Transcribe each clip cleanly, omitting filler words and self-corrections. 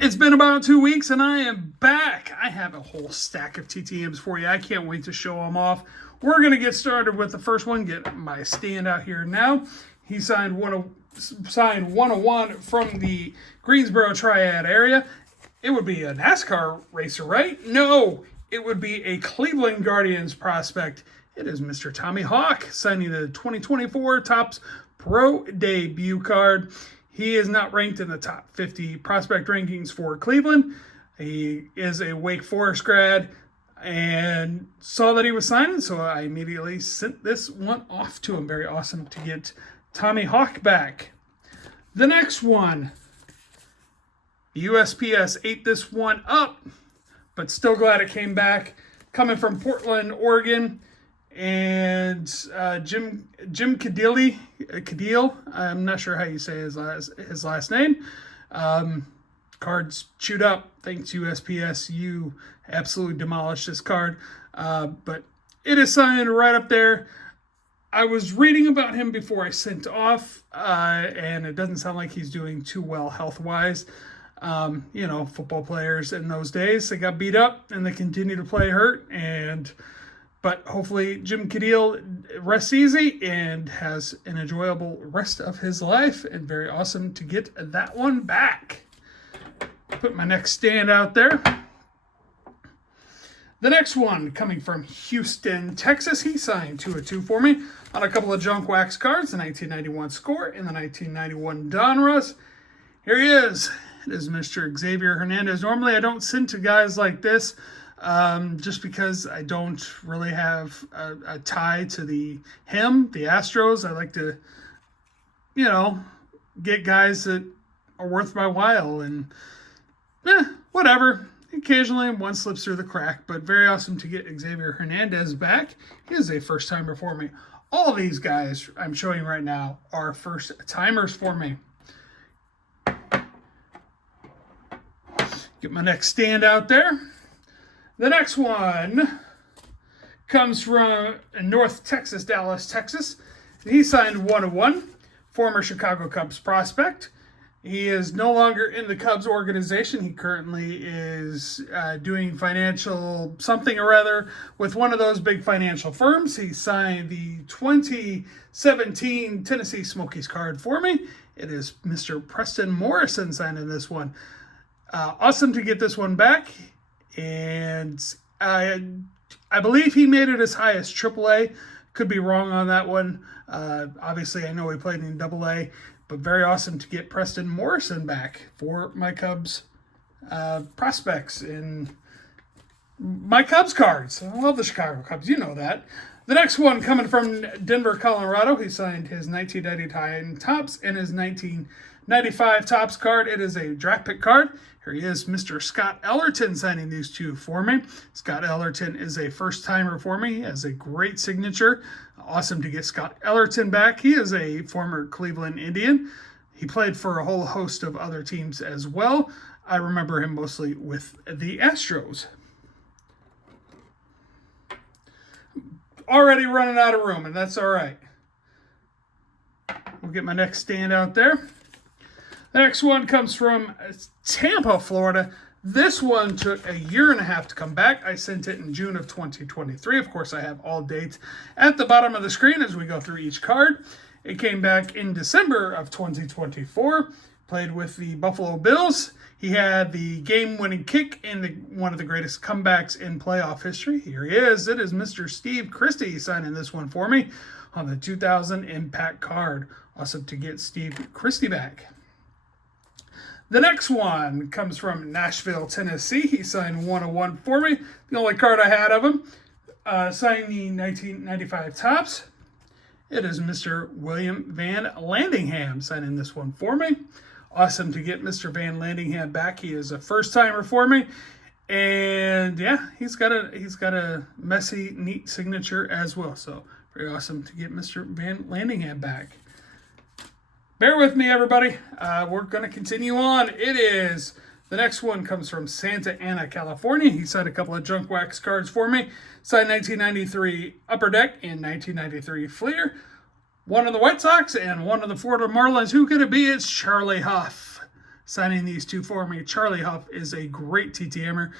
It's been about 2 weeks and I am back. I have a whole stack of TTMs for you. I can't wait to show them off. We're going to get started with the first one. Get my standout here now. He signed 101 from the Greensboro Triad area. It would be a NASCAR racer, right? No, it would be a Cleveland Guardians prospect. It is Mr. Tommy Hawke signing the 2024 Topps Pro debut card. He is not ranked in the top 50 prospect rankings for Cleveland. He is a Wake Forest grad and saw that he was signing, so I immediately sent this one off to him. Very awesome to get Tommy Hawke back. The next one, USPS ate this one up, but still glad it came back. Coming from Portland, Oregon, and Jim Cadile, I'm not sure how you say his last name. Cards chewed up. Thanks USPS, you absolutely demolished this card. But it is signed right up there. I was reading about him before I sent off, and it doesn't sound like he's doing too well health-wise. Football players in those days, they got beat up and they continue to play hurt, but hopefully Jim Cadile rests easy and has an enjoyable rest of his life, and very awesome to get that one back. Put my next stand out there. The next one coming from Houston, Texas. He signed 2/2 for me on a couple of junk wax cards, the 1991 Score and the 1991 Donruss. Here he is. It is Mr. Xavier Hernandez. Normally I don't send to guys like this, just because I don't really have a tie to the Astros. I like to, get guys that are worth my while, and whatever. Occasionally one slips through the crack, but very awesome to get Xavier Hernandez back. He is a first timer for me. All these guys I'm showing right now are first timers for me. Get my next stand out there. The next one comes from North Texas, Dallas, Texas. He signed 1/1, former Chicago Cubs prospect. He is no longer in the Cubs organization. He currently is doing financial something or other with one of those big financial firms. He signed the 2017 Tennessee Smokies card for me. It is Mr. Preston Morrison signing this one. Awesome to get this one back. And I believe he made it as high as AAA. Could be wrong on that one. Obviously, I know he played in AA, but very awesome to get Preston Morrison back for my Cubs prospects in my Cubs cards. I love the Chicago Cubs. You know that. The next one coming from Denver, Colorado. He signed his 1999 Topps and his 1995 Topps card. It is a draft pick card. Here he is, Mr. Scott Ellerton, signing these two for me. Scott Ellerton is a first-timer for me. He has a great signature. Awesome to get Scott Ellerton back. He is a former Cleveland Indian. He played for a whole host of other teams as well. I remember him mostly with the Astros. Already running out of room, and that's all right. We'll get my next stand out there. The next one comes from Tampa, Florida. This one took a year and a half to come back. I sent it in June of 2023. Of course, I have all dates at the bottom of the screen as we go through each card. It came back in December of 2024. Played with the Buffalo Bills. He had the game-winning kick in one of the greatest comebacks in playoff history. Here he is. It is Mr. Steve Christie signing this one for me on the 2000 Impact card. Awesome to get Steve Christie back. The next one comes from Nashville, Tennessee. He signed 1/1 for me. The only card I had of him. Signed the 1995 Topps. It is Mr. William Vanlandingham signing this one for me. Awesome to get Mr. Vanlandingham back. He is a first-timer for me. And yeah, he's got a messy, neat signature as well. So very awesome to get Mr. Vanlandingham back. Bear with me, everybody. We're going to continue on. The next one comes from Santa Ana, California. He signed a couple of junk wax cards for me. Signed 1993 Upper Deck and 1993 Fleer. One of the White Sox and one of the Florida Marlins. Who could it be? It's Charlie Huff. signing these two for me. Charlie Huff is a great TTMer.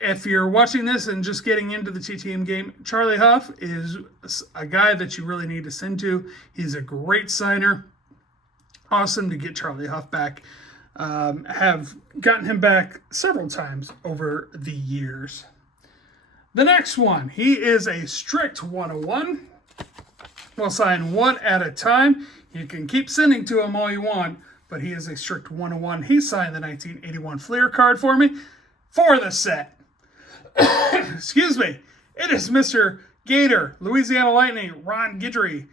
If you're watching this and just getting into the TTM game, Charlie Huff is a guy that you really need to send to. He's a great signer. Awesome to get Charlie Huff back. Have gotten him back several times over the years. The next one, he is a strict 101. We'll sign one at a time. You can keep sending to him all you want, but he is a strict 101. He signed the 1981 Fleer card for me for the set. Excuse me. It is Mr. Gator, Louisiana Lightning, Ron Guidry.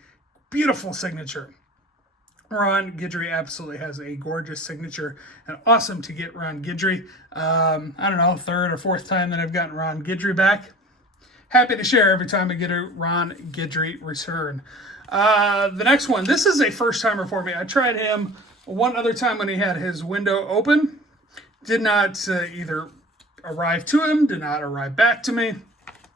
Beautiful signature. Ron Guidry absolutely has a gorgeous signature, and awesome to get Ron Guidry. I don't know, third or fourth time that I've gotten Ron Guidry back. Happy to share every time I get a Ron Guidry return. The next one, this is a first-timer for me. I tried him one other time when he had his window open. Did not either arrive to him, did not arrive back to me.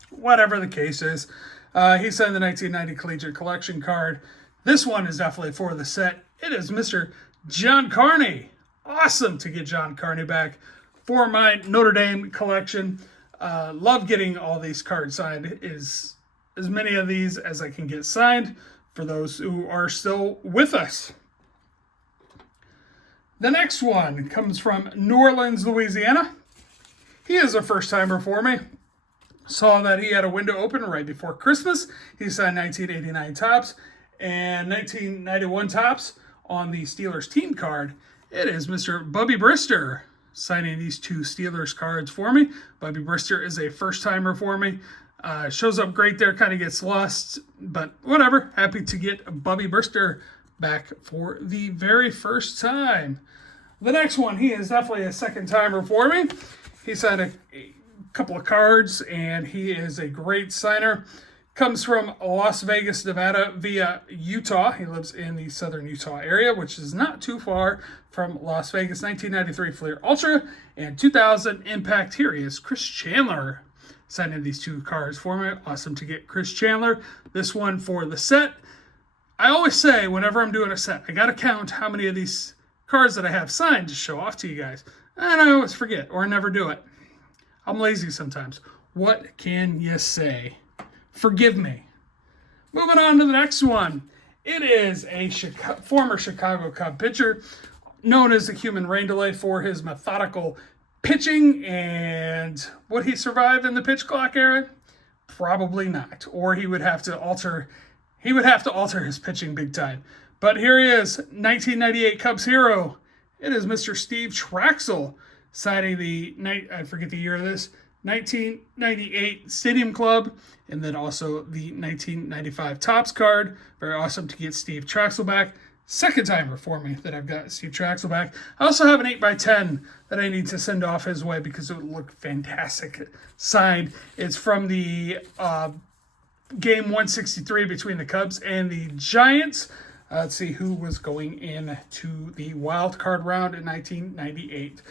Whatever the case is. He signed the 1990 Collegiate Collection card. This one is definitely for the set. It is Mr. John Carney. Awesome to get John Carney back for my Notre Dame collection. Love getting all these cards signed. As many of these as I can get signed for those who are still with us. The next one comes from New Orleans, Louisiana. He is a first-timer for me. Saw that he had a window open right before Christmas. He signed 1989 Topps and 1991 Topps on the Steelers team card. It is Mr. Bubby Brister signing these two Steelers cards for me. Bubby Brister is a first-timer for me. Shows up great there, kind of gets lost, but whatever. Happy to get Bubby Brister back for the very first time. The next one, he is definitely a second-timer for me. He signed a couple of cards, and he is a great signer. Comes from Las Vegas, Nevada via Utah. He lives in the southern Utah area, which is not too far from Las Vegas. 1993 Fleer Ultra and 2000 Impact. Here he is, Chris Chandler, signing these two cards for me. Awesome to get Chris Chandler. This one for the set. I always say whenever I'm doing a set, I got to count how many of these cards that I have signed to show off to you guys. And I always forget or never do it. I'm lazy sometimes. What can you say? Forgive me. Moving on to the next one. It is a former Chicago Cub pitcher known as the Human Rain Delay for his methodical pitching. And would he survive in the pitch clock era? Probably not. Or he would have to alter his pitching big time. But here he is, 1998 Cubs hero. It is Mr. Steve Trachsel signing the, I forget the year of this, 1998 Stadium Club, and then also the 1995 Topps card. Very awesome to get Steve Trachsel back. Second timer for me that I've got Steve Trachsel back. I also have an 8x10 that I need to send off his way because it would look fantastic signed. It's from the game 163 between the Cubs and the Giants. Let's see who was going into the wild card round in 1998.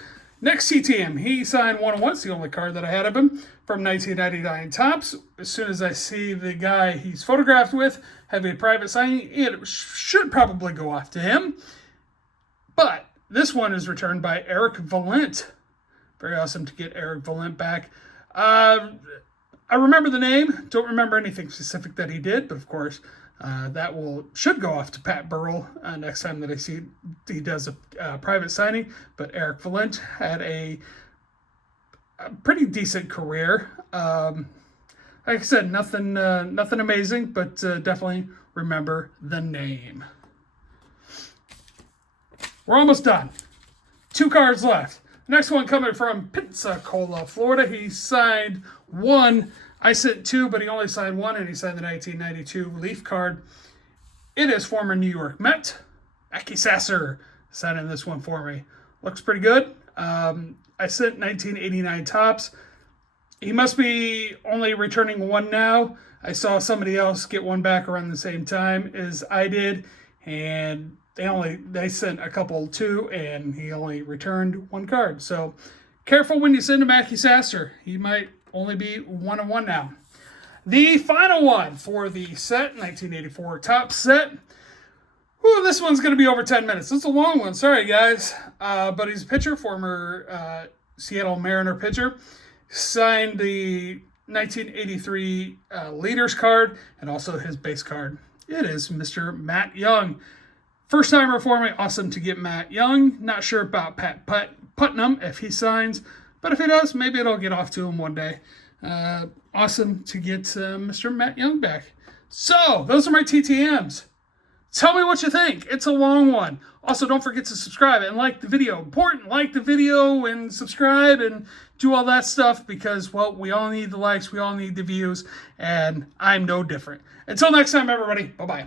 Next TTM, he signed 101. It's the only card that I had of him from 1999 Topps. As soon as I see the guy he's photographed with have a private signing, it should probably go off to him. But this one is returned by Eric Valent. Very awesome to get Eric Valent back. I remember the name. Don't remember anything specific that he did, but of course, that should go off to Pat Burrell next time that I see he does a private signing. But Eric Valent had a pretty decent career. Like I said, nothing amazing, but definitely remember the name. We're almost done. 2 cards left. Next one coming from Pensacola, Florida. He signed 1. I sent 2, but he only signed 1, and he signed the 1992 Leaf card. It is former New York Met, Machi Sasser, signing this one for me. Looks pretty good. I sent 1989 Topps. He must be only returning 1 now. I saw somebody else get 1 back around the same time as I did, and they sent a couple too, and he only returned 1 card. So careful when you send a Machi Sasser. He might only be 1-1 now. The final one for the set, 1984 Topps set. Ooh, this one's going to be over 10 minutes. It's a long one. Sorry, guys. But he's a pitcher, former Seattle Mariner pitcher. Signed the 1983 Leaders card and also his base card. It is Mr. Matt Young. First timer for me. Awesome to get Matt Young. Not sure about Pat Putnam if he signs, but if he does, maybe it'll get off to him one day. Awesome to get Mr. Matt Young back. So, those are my TTMs. Tell me what you think. It's a long one. Also, don't forget to subscribe and like the video. Important, like the video and subscribe and do all that stuff because, well, we all need the likes, we all need the views, and I'm no different. Until next time, everybody. Bye-bye.